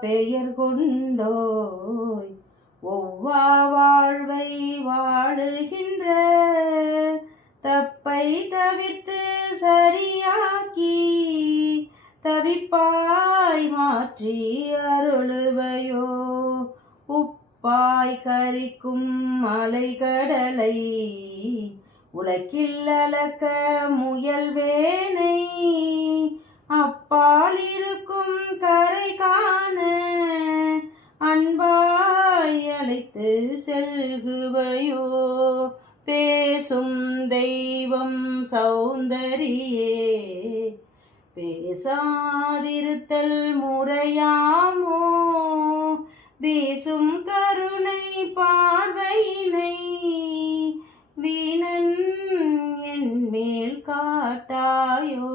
பெயர் கொண்டோய் ஒவ்வா வாழ்வை வாழுகின்ற தப்பை தவிர்த்து சரியாக்கி தவிப்பாய் மாற்றி அருளுவையோ உப்பாய் கரிக்கும் மலைகடலை உலக்கில் அளக்க முயல்வேனை அப்பால் இருக்கும் கரை காண அன்பாய் அழைத்து செல்குவையோ பேசும் தெய்வம் சௌந்தரியே பேசாதிருத்தல் முறையாமோ பேசும் கருணை பார்வையினை வீணன் என் மேல் காட்டாயோ.